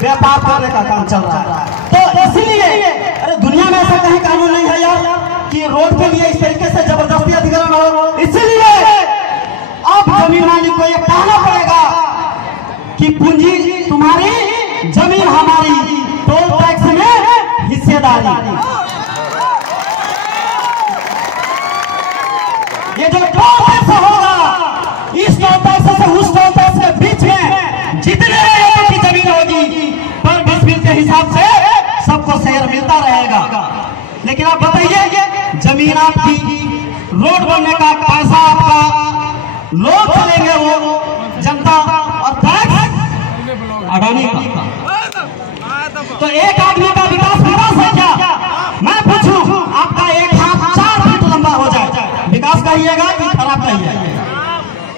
व्यापार करने का काम चल रहा है। तो इसीलिए अरे दुनिया में ऐसा कहीं कानून नहीं है यार कि रोड के लिए इस तरीके से जबरदस्ती अधिग्रहण हो। इसीलिए अब जमीन मालिक को यह कहना पड़ेगा कि पूंजी तुम्हारी, जमीन हमारी, टोल टैक्स में हिस्सेदारी। ये जो टोल टैक्स होगा, इस टोल टैक्स से उस टोल टैक्स के बीच में जितने लोगों की जमीन होगी पर 20 के हिसाब से सबको शेयर मिलता रहेगा। लेकिन आप बताइए, जमीन आपकी, रोड बनने का पैसा आपका, लोग चलेंगे वो जनता, और टैक्स अडानी का। तो एक आदमी का विकास है क्या? मैं पूछूं, आपका एक हाथ 4 फीट लंबा हो जाए, विकास कहिएगा कि खराब कहिएगा?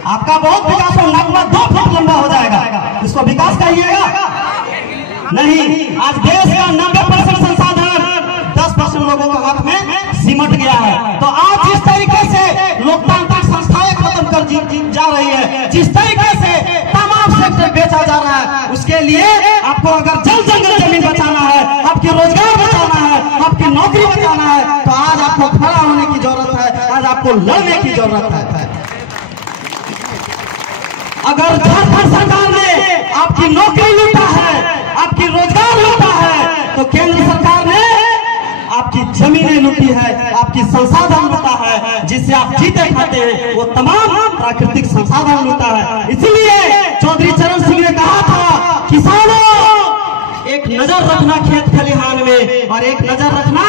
आपका बहुत विकास हो, लगभग 2 फीट लंबा हो जाएगा, इसको विकास कहिएगा? नहीं। आज देश का 90% संसाधन 10% लोगों के हाथ में सिमट गया है। तो आज जिस तरीके से लोकतांत्रिक संस्थाएं खत्म कर जा रही है, जिस तरीके से तमाम सेक्टर बेचा जा रहा है, उसके लिए आपको अगर जंगल जमीन बचाना है, आपके रोजगार बचाना है, आपकी नौकरी बचाना है, तो आज आपको खड़ा होने की जरूरत है, आज आपको लड़ने की जरूरत है। अगर झारखंड सरकार ने आपकी नौकरी लूटा है, आपकी रोजगार लूटा है, तो केंद्र सरकार ने आपकी जमीनें लूटी है, आपकी संसाधन लूटा है, जिससे आप जीते खाते हैं वो तमाम प्राकृतिक संसाधन लूटा है। इसीलिए चौधरी चरण सिंह ने कहा था, किसानों एक नजर रखना खेत खलिहान में और एक नजर रखना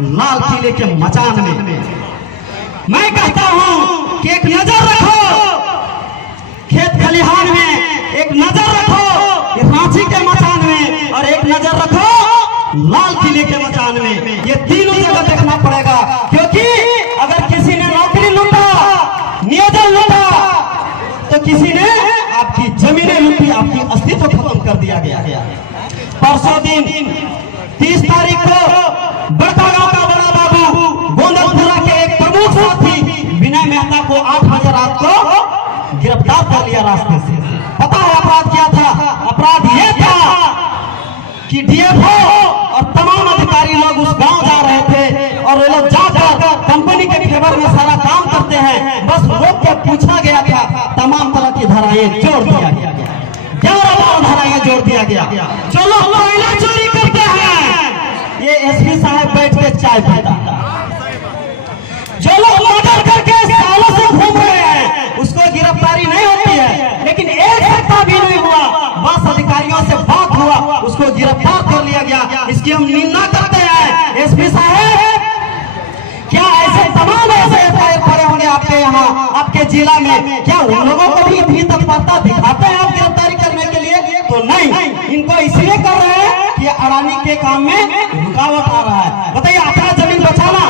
लाल किले के मचान में। मैं कहता हूं कि एक नजर रखो खेत खलिहान में, एक नजर रखो रांची के मचान में, और एक नजर रखो लाल किले के मचान में। ये तीनों जगह देखना पड़ेगा, क्योंकि अगर किसी ने नौकरी लूटा, नियोजन लूटा, तो किसी ने आपकी जमीनें लूटी, आपकी अस्तित्व खत्म कर दिया गया। परसों दिन 30 तारीख को बड़कागांव का बड़ा बाबू गोंदलपुरा के एक प्रमुख साथी विनय मेहता को 8 बजे रात को गिरफ्तार कर लिया रास्ते से। पता है अपराध क्या था? अपराध ये था कि डीएफओ और तमाम अधिकारी लोग उस गांव जा रहे थे, और वो लोग जाकर कंपनी के फेवर में सारा काम करते हैं, बस रोक के पूछा गया था, तमाम तरह की धाराएं जोड़ दिया गया, 11 धाराएं जोड़ दिया गया। जो लोग कोयला चोरी करते हैं, ये एसपी साहब बैठ के चाय पीता, जो लोग मर्डर करके सालों से घूम रहे हैं, उसको गिरफ्तारी नहीं होती है, लेकिन एक सप्ताह भी नहीं हुआ, बस अधिकारियों से बात हुआ, उसको गिरफ्तार कर लिया गया। इसकी हम निंदा करते हैं। एसपी साहब, क्या ऐसे तमाम ऐसे एफआईआर पड़े होंगे आपके यहाँ, आपके जिला में? क्या उन लोगों को भी अभी तत्परता दिखाते हैं आप गिरफ्तारी करने के लिए? तो नहीं, इनको इसलिए कर रहे हैं कि अडानी के काम में रुकावट आ रहा है। बताइए, अपना जमीन बचाना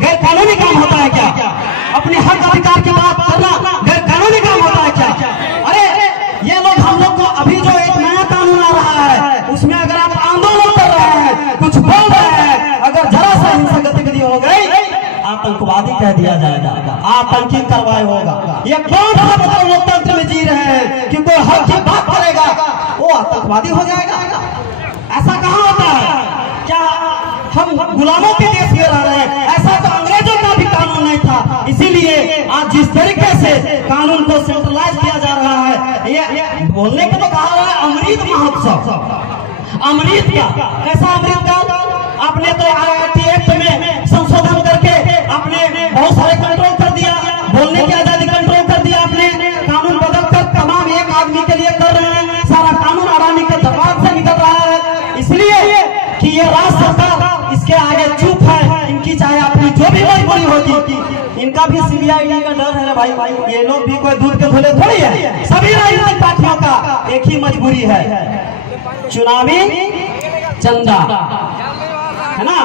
गैर कानूनी काम होता है क्या? अपने हक अधिकार की बात करना गैर कानूनी काम होता है क्या? अरे ये लोग, हम लोग को अभी जो एक नया कानून आ रहा है, उसमें अगर आप आंदोलन कर रहे हैं, कुछ बोल रहे हैं, अगर जरा सा हिंसक गतिविधि हो गई, आतंकवादी कह दिया जाएगा, आतंकी कार्रवाई होगा। ये कौन सा मतलब लोकतंत्र में जी रहे हैं कि कोई हक की बात करेगा वो आतंकवादी हो जाएगा? ऐसा कहाँ होता है? क्या हम गुलामों के देश में रह रहे हैं? ऐसा तो अंग्रेजों का भी कानून नहीं था। इसीलिए आज जिस तरीके से कानून को सेंट्रलाइज किया जा रहा है, ये बोलने को तो कहा रहा है अमृत महोत्सव। अमृत का कैसा अमृत का? आपने तो आईटी एक्ट में संशोधन करके आपने बहुत सारे कंट्रोल कर दिया, बोलने की आजादी कंट्रोल कर दिया, आपने कानून बदलकर तमाम एक आदमी के लिए कर रहे हैं, सारा कानून अडानी के दरबार से निकल रहा है। इसलिए कि ये राज्य सरकार इसके आगे चुप है, इनकी चाहे अपनी जो भी मजबूरी होगी, इनका भी सीबीआई का डर है भाई। ये लोग भी कोई दूध के धुले थोड़ी है, सभी राजनीतिक पार्टियों का एक ही मजबूरी है, चुनावी चंदा, है ना?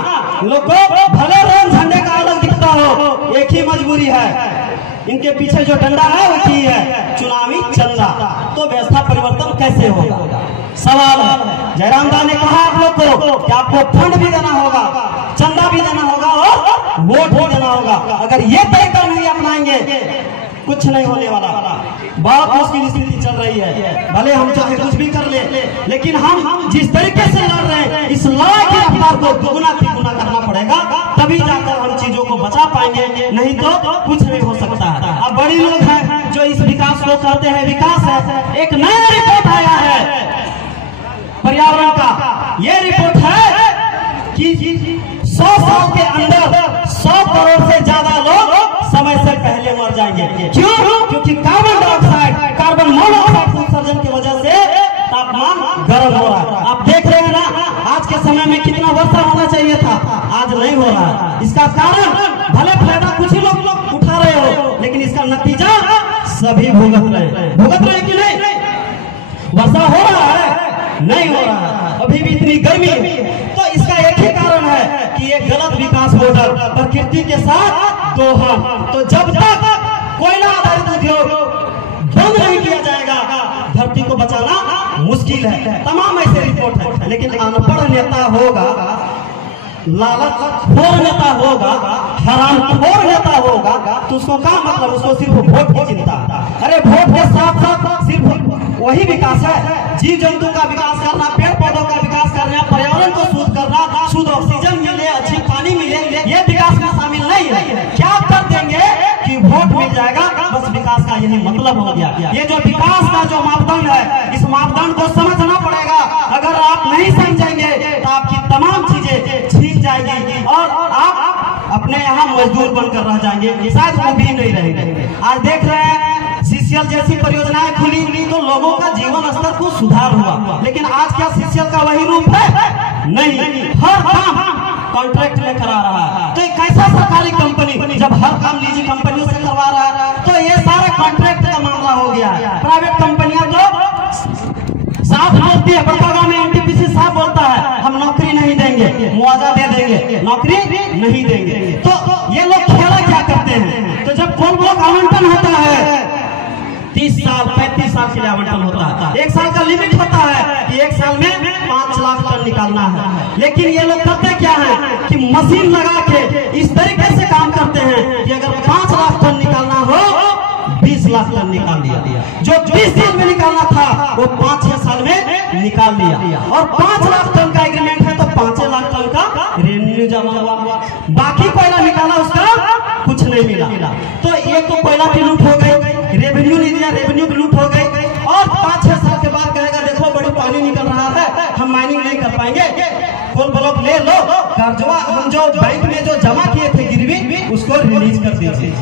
लोग को भले रंग झंडे का अलग दिखता हो, एक ही मजबूरी है, इनके पीछे जो डंडा है वो की है, चुनावी चंदा। तो व्यवस्था परिवर्तन कैसे होगा? सवाल है। जयराम दा ने कहा आप लोग को कि आपको फंड भी देना होगा, चंदा भी देना होगा और वोट भी देना होगा। अगर ये तरीका नहीं अपनाएंगे कुछ नहीं होने वाला। बहुत मुश्किल स्थिति चल रही है, भले हम चाहे कुछ भी कर ले, लेकिन हम जिस तरीके से लड़ रहे हैं इस लड़ाई की रफ्तार को दुगुना तिगुना करना पड़ेगा, तभी जाकर हम चीजों को बचा पाएंगे, नहीं तो कुछ नहीं हो सकता है। अब बड़ी लोग हैं जो इस विकास को कहते हैं विकास है। एक नया रिपोर्ट आया है पर्यावरण का, ये रिपोर्ट है कि 100 साल के अंदर 100 करोड़ से ज्यादा लोग समय से पहले मर जाएंगे। क्यों? क्योंकि कार्बन डाइऑक्साइड, कार्बन मोनोऑक्साइड उत्सर्जन की वजह से तापमान गर्म हो रहा है। आप देख रहे हैं ना, आज के समय में कितना वर्षा होना चाहिए था, आज नहीं हो रहा है। इसका कारण भले फायदा कुछ ही लोग उठा रहे हो, लेकिन इसका नतीजा सभी भुगत रहे कि नहीं? वर्षा हो रहा है? नहीं हो रहा है। अभी भी इतनी गर्मी, तो इसका एक ही कारण है कि ये गलत विकास मॉडल, प्रकृति के साथ दोहन। तो जब तक कोयला आधारित उद्योग बंद नहीं किया जाएगा, धरती को बचाना मुश्किल है। तमाम ऐसे रिपोर्ट है, लेकिन अनपढ़ नेता होगा, लालचखोर नेता होगा, हरामखोर नेता होगा, तो उसको क्या मतलब? उसको सिर्फ वोट की चिंता। अरे वोट के साथ साथ सिर्फ वही विकास है, जीव जंतु का विकास करना, पेड़ पौधों का विकास करना, पर्यावरण को शुद्ध करना, शुद्ध ऑक्सीजन मिले, अच्छी पानी मिले, ये विकास में शामिल नहीं है। क्या कर देंगे कि वोट मिल जाएगा, बस विकास का यही मतलब हो गया। ये जो विकास का जो मापदंड है, इस मापदंड को समझना पड़ेगा। अगर आप नहीं समझेंगे तो आपकी तमाम चीजें छीन जाएगी और आप अपने यहाँ मजदूर बनकर रह जाएंगे, शायद वो भी नहीं रहेंगे। आज देख रहे हैं सीसीएल जैसी परियोजनाएं खुली तो लोगों का जीवन स्तर को सुधार हुआ, लेकिन आज क्या सीसीएल का वही रूप है? नहीं, हर काम कॉन्ट्रैक्ट में करा रहा है। तो एक ऐसा सरकारी कंपनी जब हर काम निजी कंपनियों से करवा रहा है, तो ये सारा कॉन्ट्रैक्ट का मामला हो गया है। प्राइवेट कंपनियां तो साफ बोलती है, बड़कागांव में एनटीपीसी साफ बोलता है हम नौकरी नहीं देंगे, मुआवजा दे देंगे, नौकरी नहीं देंगे। तो ये लोग खेला क्या करते हैं? तो जब कौन लोग आवंटन होता है 30 साल 35 साल के लिए आवंटन होता है, एक साल का लिमिट होता है कि एक साल में 5 लाख टन निकालना है। लेकिन ये लोग करते क्या है कि मशीन लगा के इस तरीके से काम करते हैं कि अगर 5 लाख टन निकालना हो 20 लाख टन निकाल दिया। जो 20 साल में निकालना था वो 5-6 साल में निकाल लिया। और 5 लाख टन का एग्रीमेंट है तो 5 लाख टन का रेवेन्यू जमा हुआ, बाकी कोयला निकाला उसका कुछ नहीं मिला। तो एक तो कोयला की लूट हो गई, रेवेन्यू नहीं दिया, रेवेन्यू की लूट हो गई, और 5-6 साल के बाद कहेगा देखो बड़ी पानी निकल रहा है, हम माइनिंग नहीं कर पाएंगे, कोल ब्लॉक ले लो, कर्जवा हम जो बैंक में जो जमा किए थे गिरवी उसको रिलीज कर दीजिए।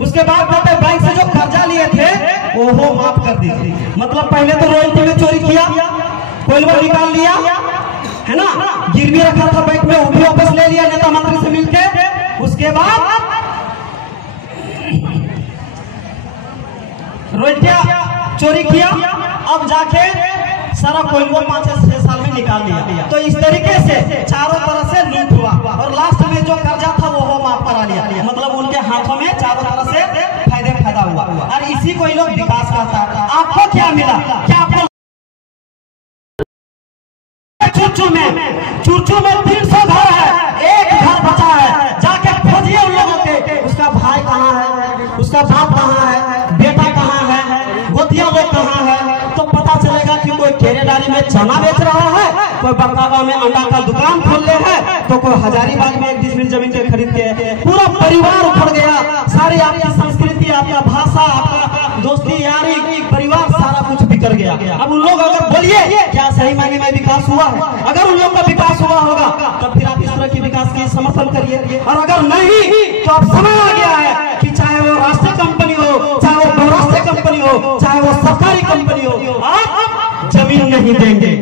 उसके बाद कहते बैंक से जो कर्जा लिए थे वो माफ कर दीजिए। मतलब पहले तो रॉयल्टी में चोरी किया, कोयला निकाल लिया है ना, गिरवी रखा था बैंक में वो भी वापस ले लिया नेता मंत्री से मिलके। उसके बाद रॉयल्टियां चोरी किया, अब जाके सारा कोयला 5-6 साल में निकाल लिया। तो इस तरीके से चारों तरफ से लूट हुआ और लास्ट में जो कर्जा था वो माफ करा लिया। मतलब उनके हाथों में चारों तरफ से फायदा हुआ और इसी को लोग विकास कहता है। आपको क्या मिला? क्या आपको चुरचू में 300 घर है, एक घर बचा है, जाके खोजिए उन लोगों के, उसका भाई कहाँ है, उसका बाप कहाँ है, बेटा कहाँ है, गोतिया लोग कहाँ है। तो पता चलेगा कि कोई केरेडारी में चना बेच रहा है, कोई बड़कागांव में अंडा का दुकान खोल ले है, तो कोई हजारीबाग में 1 डिसमिल जमीन पे खरीद के पूरा परिवार उखड़ गया। सारी आपकी संस्कृति, आपका भाषा, आपका दोस्ती यारी, परिवार सारा कुछ बिखर गया। अब उन लोग अगर बोलिए क्या सही मायने में विकास हुआ है? अगर उन लोग का विकास हुआ होगा तब फिर आप इस तरह की विकास की समर्थन करिए, और अगर नहीं तो अब समय आ गया है कि चाहे वो राष्ट्रीय कंपनी हो, चाहे वो बहुराष्ट्रीय कंपनी हो, चाहे वो सरकारी कंपनी हो, आप जमीन नहीं देंगे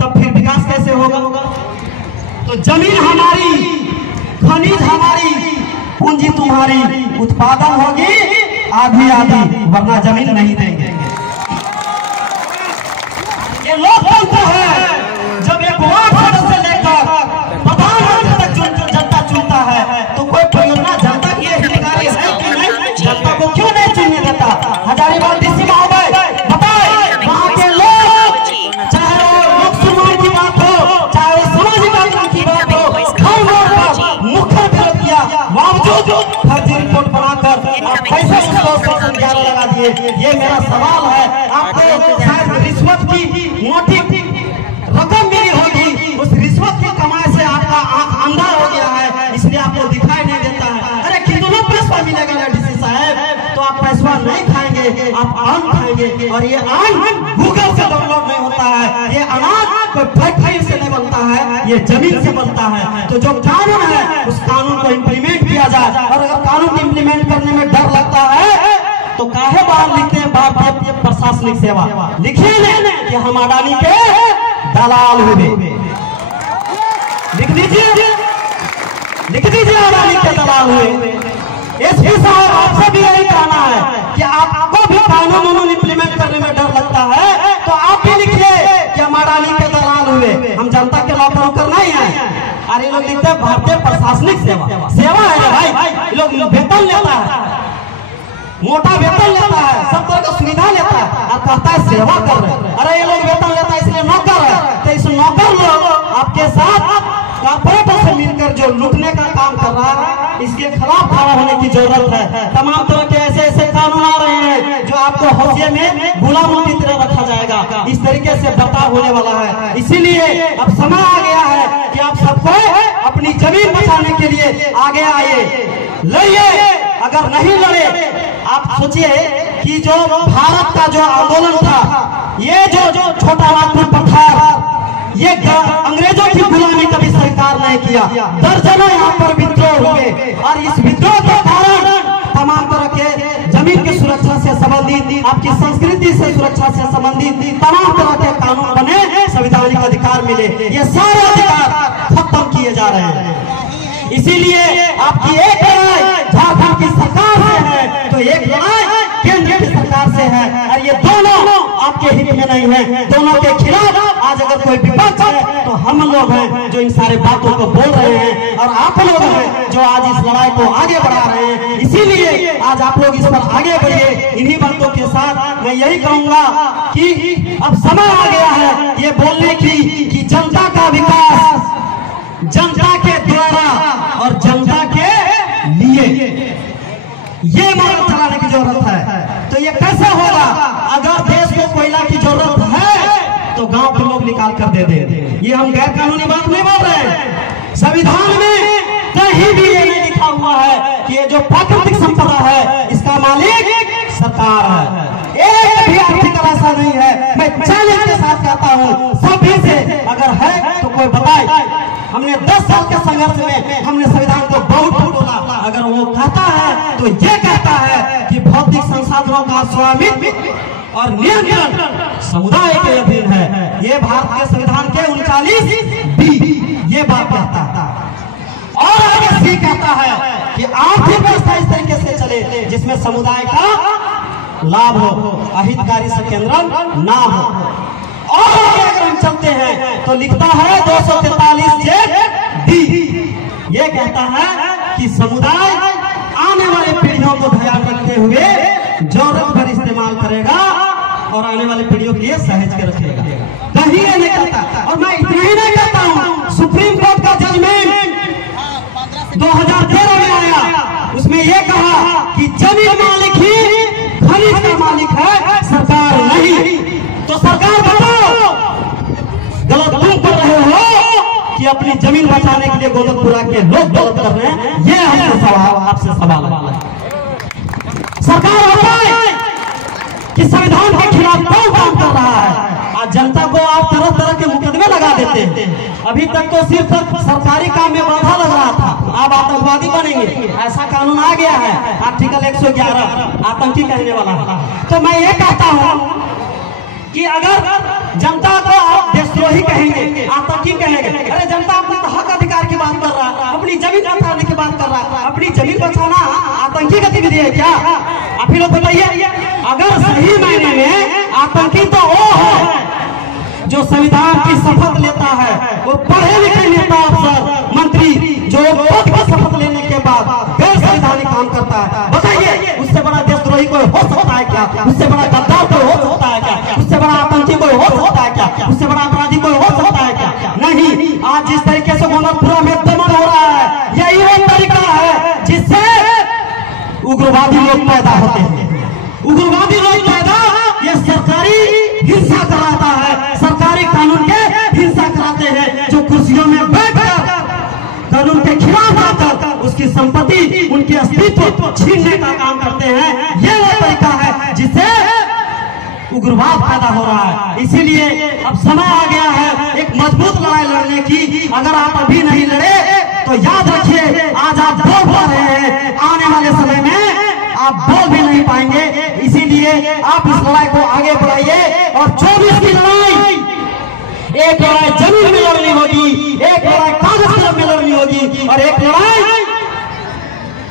तब फिर विकास कैसे होगा? तो जमीन हमारी, खनिज हमारी, पूंजी तुम्हारी, उत्पादन होगी आधी, वरना जमीन नहीं देंगे। ये लोकतंत्र है। जब एक वार्ड से लेकर प्रधानमंत्री तक जनता चुनता है तो कोई परियोजना जनता की हितकारी है कि नहीं? जनता को क्यों नहीं चुनने देता? हजारीबाग डीसी महोदय बताए, वहाँ के लोग, चाहे वो लोक सुनवाई की बात हो, चाहे वो सामाजिक आंदोलन की बात हो, हर मोड़ पर मुख्य विरोध किया, बावजूद फर्जी रिपोर्ट बनाकर कैसे रही है? ये मेरा सवाल है। आपको शायद रिश्वत की मोटी रकम मिली होगी, उस रिश्वत की कमाई से आपका आंख अंधा हो गया है, इसलिए आपको दिखाई नहीं देता है। अरे कितना पैसा मिलेगा डीसी साहब? तो आप पैसा नहीं खाएंगे, आप आम खाएंगे। और ये आम गूगल से डाउनलोड नहीं होता है, ये अनाज कोई फैक्ट्री से नहीं बनता है, ये जमीन से बनता है। तो जो कानून है उस कानून को इम्प्लीमेंट किया जाए। और अगर कानून को इम्प्लीमेंट करने में डर लगता है तो काहे बाहर लिखते हैं भारतीय प्रशासनिक सेवा? लिखिए कि हम अडानी के दलाल हुए, लिख दीजिए, लिख दीजिए अडानी के दलाल हुए। एसपी साहब आपसे भी यही कहना है कि आपको भी कानून इम्प्लीमेंट करने में डर लगता है तो आप भी लिखिए कि हम अडानी के दलाल हुए, हम जनता के लॉकडाउन करना ही है। अरे लोग लिखते हैं भारतीय प्रशासनिक सेवा, सेवा है भाई, लोग वेतन लेता है, मोटा वेतन लेता है, सब तरह का सुविधा लेता है और कहता है सेवा कर रहे। अरे ये लोग वेतन लेता है इसलिए नौकर है, तो इस नौकर लोग आपके साथ कॉर्पोरेटर से मिलकर जो लूटने का काम कर रहा है, इसके खिलाफ खड़ा होने की जरूरत है। तमाम तरह के ऐसे ऐसे कानून आ रहे हैं जो आपको हौसिये में गुलामों की तरह रखा जाएगा, इस तरीके से बर्ताव होने वाला है। इसीलिए अब समय आ गया है कि आप सबको अपनी जमीन बचाने के लिए आगे आइए, लड़िए। अगर नहीं लड़े, आप सोचिए कि जो भारत का जो आंदोलन था, ये जो छोटा नागपुर पठार, ये अंग्रेजों की गुलामी कभी स्वीकार नहीं किया। दर्जनों यहाँ पर विद्रोह हुए और इस विद्रोह के कारण तमाम तरह के जमीन की सुरक्षा से संबंधित, आपकी संस्कृति से सुरक्षा से संबंधित तमाम तरह के कानून बने, संवैधानिक अधिकार मिले। ये सारे अधिकार खत्म किए जा रहे हैं। इसीलिए आपकी एक लड़ाई झारखंड की सरकार से है तो एक लड़ाई केंद्र की सरकार से है, और ये दोनों आपके हित में नहीं है। दोनों के खिलाफ आज अगर कोई विपक्ष है तो हम लोग हैं जो इन सारे बातों को बोल रहे हैं, और आप लोग हैं जो आज इस लड़ाई को आगे बढ़ा रहे हैं। इसीलिए आज आप लोग इस पर आगे बढ़िए। इन्हीं बातों के साथ मैं यही कहूंगा कि अब समय आ गया है ये बोलने की कि जनता का विकास जनता के द्वारा और जनता के लिए, ये मार्ग चलाने की जरूरत है। तो ये कैसे होगा? अगर देश को कोयला की जरूरत है तो गांव के लोग निकाल कर दे दे। ये हम गैर कानूनी बात नहीं बोल रहे हैं। संविधान में कहीं भी ये नहीं लिखा हुआ है कि ये जो प्राकृतिक संपदा है इसका मालिक सरकार है। एक भी आर्टिकल ऐसा नहीं है। मैं चैलेंज के साथ कहता हूँ सभी से, अगर है तो कोई बताए। हमने 10 साल के संघर्ष में हमने संविधान को बहुत बोला। अगर वो कहता है तो ये कहता है कि भौतिक संसाधनों का स्वामित्व और नियंत्रण समुदाय के अधीन है। ये भारत के संविधान के 39B ये बात कहता है। और आगे सी कहता है कि आर्थिक व्यवस्था इस तरीके से चले जिसमें समुदाय का लाभ हो, अहितकारी से केंद्र ना हो। और आगे अगर हम चलते हैं तो लिखता है 243(j)D ये कहता है कि समुदाय आने वाले पीढ़ियों को ध्यान रखते हुए जरूरत पर इस्तेमाल करेगा और आने वाली पीढ़ियों के लिए सहेज के रखेगा। कहीं ये नहीं कहता। और मैं इतना ही नहीं कहता हूँ, सुप्रीम कोर्ट का जजमेंट 2013 में आया, उसमें ये कहा कि जमीन मालिक ही खनिज का मालिक है, सरकार नहीं। तो सरकार बताओ गलत तुम कर रहे हो कि अपनी जमीन बचाने के लिए गोलकपुरा के लोग गलत कर रहे हैं? ये हमसे सवाल, आपसे सवाल है। सरकार बताए कि संविधान के खिलाफ कौन काम कर रहा है। आज जनता को आप तरह तरह के मुकदमे लगा देते हैं। अभी तक तो सिर्फ सरकारी काम में बाधा लग रहा था, अब आतंकवादी बनेंगे, ऐसा कानून आ गया है। आर्टिकल 111 आतंकी कहने वाला है। तो मैं ये कहता हूँ कि अगर जनता को आप देशद्रोही कहेंगे, आतंकी कहेंगे, अरे जनता अपने हक अधिकार की बात कर रहा है, अपनी जमीन बचाने की बात कर रहा है। अपनी जमीन बचाना आतंकी गतिविधि है क्या? आप ही लोग बताइए। अगर सही मायने में आतंकी तो वो है जो संविधान की शपथ लेता है, वो पढ़े लिखे नेता अफसर मंत्री जो वोट की शपथ लेने के बाद गैर संवैधानिक काम करता है। बताइए उससे बड़ा देशद्रोही कोई हो सकता है क्या? उससे बड़ा गद्दार कोई हो सकता है क्या? उससे बड़ा आतंकी कोई हो सकता है क्या? उससे बड़ा अपराधी कोई हो सकता है क्या? नहीं। आज जिस तरीके से गोरखपुरा में दमन हो रहा है, यही वो तरीका है जिससे उग्रवादी लोग पैदा होते हैं। उग्रवादी कानून के खिलाफ जाकर उसकी संपत्ति, उनके अस्तित्व छीनने का काम करते हैं। ये वो तरीका है जिससे उग्रवाद पैदा हो रहा है। इसीलिए अब समय आ गया है एक मजबूत लड़ाई लड़ने की। अगर आप अभी नहीं लड़े तो याद रखिए, आज आप बोल पा रहे हैं, आने वाले समय में आप बोल भी नहीं पाएंगे। इसीलिए आप इस लड़ाई को आगे बढ़ाइए और 24 की लड़ाई, एक लड़ाई जमीन में लड़नी होगी, एक लड़ाई कागज कलम में लड़नी होगी और एक लड़ाई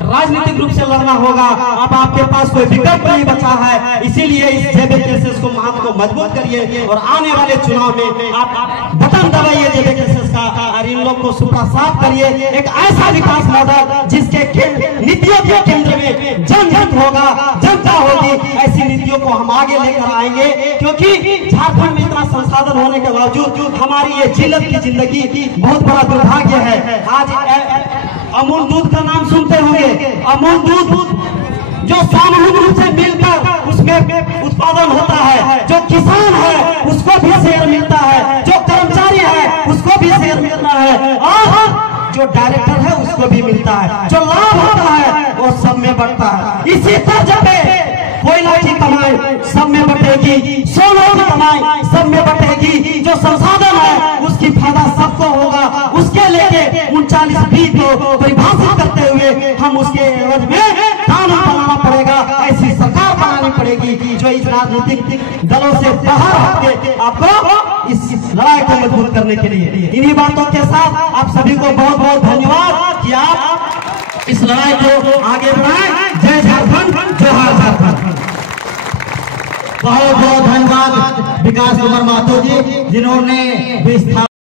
राजनीतिक रूप से लड़ना होगा। अब आपके पास कोई विकल्प नहीं बचा है। इसीलिए इस जेबे केसेस को को मजबूत करिए और आने वाले चुनाव में आप बटन दबाइए जेबे केसेस का और इन लोग को सुपड़ा साफ करिए। एक ऐसा विकास मॉडल जिसके नीतियों के केंद्र में जनहित होगा, जनता होगी, ऐसी नीतियों को हम आगे लेकर आएंगे। क्योंकि झारखंड में इतना संसाधन होने के बावजूद हमारी ये जिल्लत की जिंदगी बहुत बड़ा दुर्भाग्य है। आज अमूल दूध का नाम सुनते होंगे। अमूल दूध जो सामूहिक रूप से मिलकर उसमें उत्पादन होता है, जो किसान है उसको भी शेयर मिलता है, जो कर्मचारी है उसको भी शेयर मिलता है और जो डायरेक्टर है उसको भी मिलता है। जो लाभ होता है वो सब में बढ़ता है। इसी तर्ज पे कोयला की कमाई सब में बटेगी, सोने की कमाई सब में बटेगी। जो संसाधन है उसकी फायदा सबको होगा। उसके लेके 39B को परिभाषित करते हुए हम उसके एवज में कानून बनाना पड़ेगा। ऐसी सरकार बनानी पड़ेगी जो इस राजनीतिक दलों से बाहर हटके आपको इस लड़ाई को मजबूत करने के लिए। इन्हीं बातों के साथ आप सभी को बहुत बहुत धन्यवाद कि आप इस लड़ाई को आगे बढ़ाएं। जय झारखंड, जोहार झारखंड। बहुत बहुत धन्यवाद विकास कुमार महतो जी, जिन्होंने